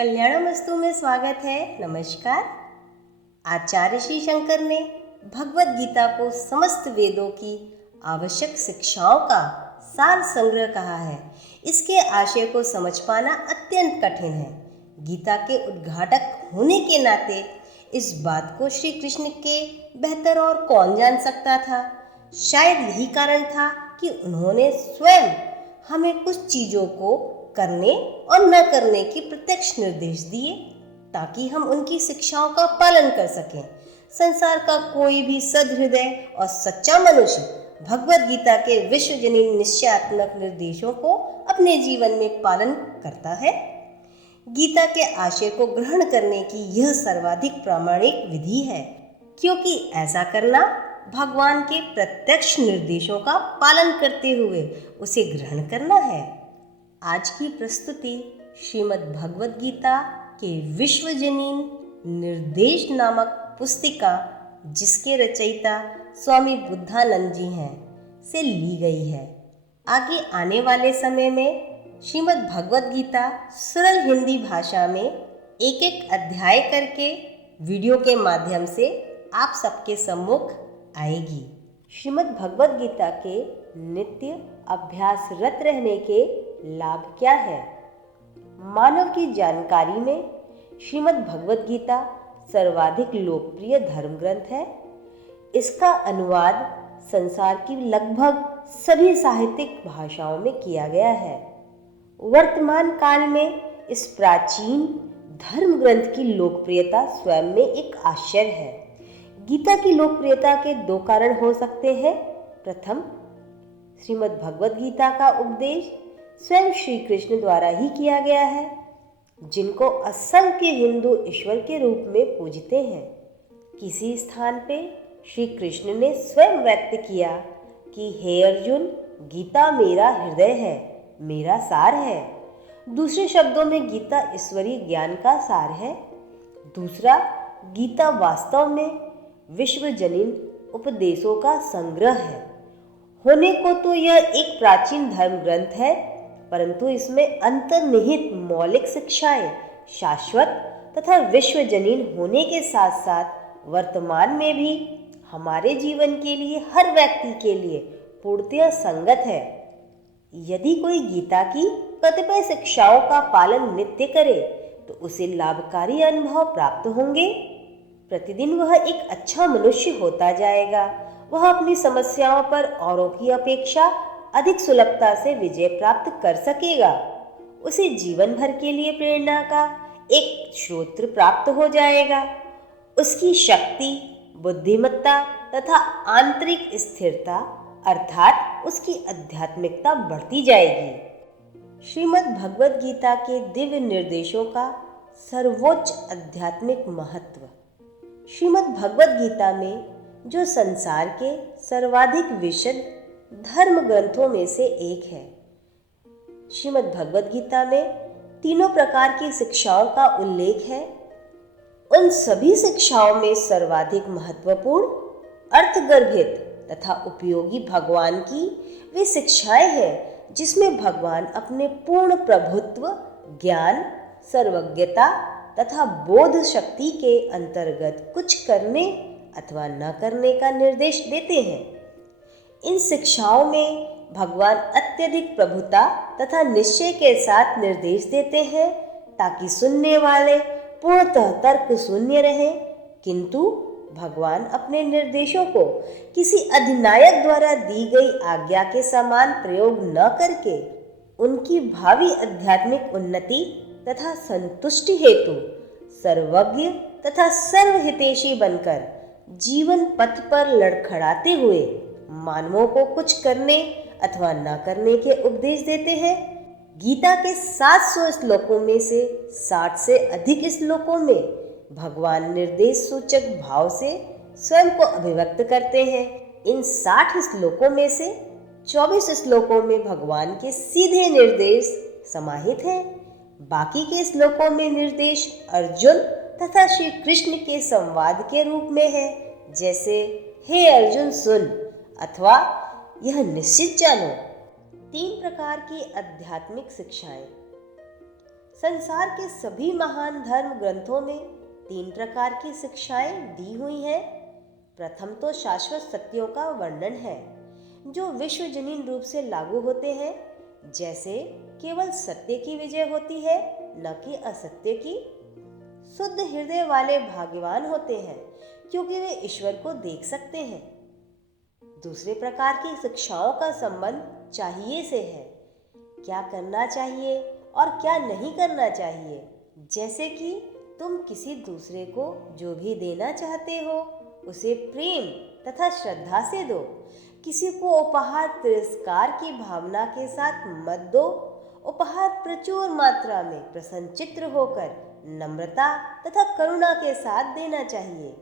कल्याणमस्तु में स्वागत है। नमस्कार। आचार्य श्री शंकर ने भगवत गीता को समस्त वेदों की आवश्यक शिक्षाओं का सार संग्रह कहा है। इसके आशय को समझ पाना अत्यंत कठिन है। गीता के उद्घाटक होने के नाते इस बात को श्री कृष्ण के बेहतर और कौन जान सकता था। शायद यही कारण था कि उन्होंने स्वयं हमें कुछ चीज़ों को करने और न करने के प्रत्यक्ष निर्देश दिए ताकि हम उनकी शिक्षाओं का पालन कर सकें। संसार का कोई भी सदहृदय और सच्चा मनुष्य भगवत गीता के विश्वजनीन निश्चयात्मक निर्देशों को अपने जीवन में पालन करता है। गीता के आशय को ग्रहण करने की यह सर्वाधिक प्रामाणिक विधि है, क्योंकि ऐसा करना भगवान के प्रत्यक्ष निर्देशों का पालन करते हुए उसे ग्रहण करना है। आज की प्रस्तुति श्रीमद् भगवत गीता के विश्वजनीन निर्देश नामक पुस्तिका, जिसके रचयिता स्वामी बुद्धानंद जी हैं, से ली गई है। आगे आने वाले समय में श्रीमद् भगवत गीता सरल हिंदी भाषा में एक एक अध्याय करके वीडियो के माध्यम से आप सबके सम्मुख आएगी। श्रीमद् भगवत गीता के नित्य अभ्यासरत रहने के लाभ क्या है? मानव की जानकारी में श्रीमद् भगवत गीता सर्वाधिक लोकप्रिय धर्म ग्रंथ है। इसका अनुवाद संसार की लगभग सभी साहित्यिक भाषाओं में किया गया है। वर्तमान काल में इस प्राचीन धर्म ग्रंथ की लोकप्रियता स्वयं में एक आश्चर्य है। गीता की लोकप्रियता के दो कारण हो सकते हैं। प्रथम, श्रीमद् भगवत गीता का उपदेश स्वयं श्री कृष्ण द्वारा ही किया गया है, जिनको असंख्य हिंदू ईश्वर के रूप में पूजते हैं। किसी स्थान पे श्री कृष्ण ने स्वयं व्यक्त किया कि हे अर्जुन, गीता मेरा हृदय है, मेरा सार है। दूसरे शब्दों में गीता ईश्वरीय ज्ञान का सार है। दूसरा, गीता वास्तव में विश्वजनीन उपदेशों का संग्रह है। होने को तो यह एक प्राचीन धर्म ग्रंथ है, परंतु इसमें अंतर्निहित मौलिक शिक्षाएं शाश्वत तथा विश्वजनीन होने के साथ साथ वर्तमान में भी हमारे जीवन के लिए, हर व्यक्ति के लिए पूर्णतः संगत है। यदि कोई गीता की कतिपय शिक्षाओं का पालन नित्य करे तो उसे लाभकारी अनुभव प्राप्त होंगे। प्रतिदिन वह एक अच्छा मनुष्य होता जाएगा। वह अपनी समस्याओं पर औरों की अपेक्षा अधिक सुलभता से विजय प्राप्त कर सकेगा। उसे जीवन भर के लिए प्रेरणा का एक स्रोत प्राप्त हो जाएगा। उसकी शक्ति, बुद्धिमत्ता तथा आंतरिक स्थिरता अर्थात उसकी आध्यात्मिकता बढ़ती जाएगी। श्रीमद् भगवत गीता के दिव्य निर्देशों का सर्वोच्च आध्यात्मिक महत्व। श्रीमद् भगवत गीता में, जो संसार के सर्वाधिक विशद धर्म ग्रंथों में से एक है, श्रीमद् भगवत गीता में तीनों प्रकार की शिक्षाओं का उल्लेख है। उन सभी शिक्षाओं में सर्वाधिक महत्वपूर्ण, अर्थगर्भित तथा उपयोगी भगवान की वे शिक्षाएं हैं जिसमें भगवान अपने पूर्ण प्रभुत्व, ज्ञान, सर्वज्ञता तथा बोध शक्ति के अंतर्गत कुछ करने अथवा न करने का निर्देश देते हैं। इन शिक्षाओं में भगवान अत्यधिक प्रभुता तथा निश्चय के साथ निर्देश देते हैं ताकि सुनने वाले पूर्णतः तर्क शून्य रहें, किंतु भगवान अपने निर्देशों को किसी अधिनायक द्वारा दी गई आज्ञा के समान प्रयोग न करके उनकी भावी आध्यात्मिक उन्नति तथा संतुष्टि हेतु सर्वज्ञ तथा सर्वहितैषी बनकर जीवन पथ पर लड़खड़ाते हुए मानवों को कुछ करने अथवा न करने के उपदेश देते हैं। गीता के 700 श्लोकों में से 60 से अधिक श्लोकों में भगवान निर्देश सूचक भाव से स्वयं को अभिव्यक्त करते हैं। इन 60 श्लोकों में से 24 श्लोकों में भगवान के सीधे निर्देश समाहित हैं। बाकी के श्लोकों में निर्देश अर्जुन तथा श्री कृष्ण के संवाद के रूप में है, जैसे हे अर्जुन सुन अथवा यह निश्चित जानो। 3 प्रकार की आध्यात्मिक शिक्षाएं। संसार के सभी महान धर्म ग्रंथों में 3 प्रकार की शिक्षाएं दी हुई हैं। प्रथम तो शाश्वत सत्यों का वर्णन है जो विश्वजनीन रूप से लागू होते हैं, जैसे केवल सत्य की विजय होती है, न कि असत्य की। शुद्ध हृदय वाले भाग्यवान होते हैं क्योंकि वे ईश्वर को देख सकते हैं। दूसरे प्रकार की शिक्षाओं का संबंध चाहिए से है, क्या करना चाहिए और क्या नहीं करना चाहिए। जैसे कि तुम किसी दूसरे को जो भी देना चाहते हो उसे प्रेम तथा श्रद्धा से दो। किसी को उपहार तिरस्कार की भावना के साथ मत दो। उपहार प्रचुर मात्रा में प्रसन्नचित्त होकर नम्रता तथा करुणा के साथ देना चाहिए।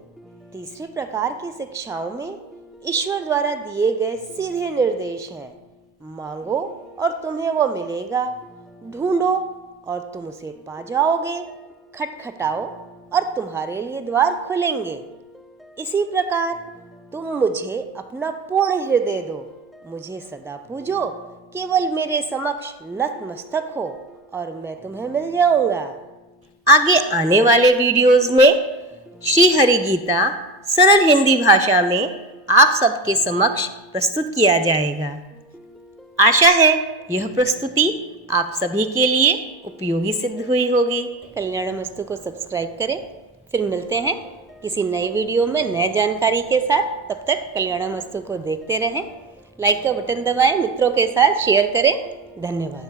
तीसरे प्रकार की शिक्षाओं में ईश्वर द्वारा दिए गए सीधे निर्देश हैं। मांगो और तुम्हें वो मिलेगा, ढूंढो और तुम उसे पा जाओगे, खटखटाओ और तुम्हारे लिए द्वार खुलेंगे। इसी प्रकार तुम मुझे अपना पूर्ण हृदय दो, मुझे सदा पूजो, केवल मेरे समक्ष नतमस्तक हो और मैं तुम्हें मिल जाऊंगा। आगे आने वाले वीडियोस में श्री हरि गीता सरल हिंदी भाषा में आप सबके समक्ष प्रस्तुत किया जाएगा। आशा है यह प्रस्तुति आप सभी के लिए उपयोगी सिद्ध हुई होगी। कल्याणमस्तु को सब्सक्राइब करें। फिर मिलते हैं किसी नई वीडियो में नए जानकारी के साथ। तब तक कल्याणमस्तु को देखते रहें। लाइक का बटन दबाएं, मित्रों के साथ शेयर करें। धन्यवाद।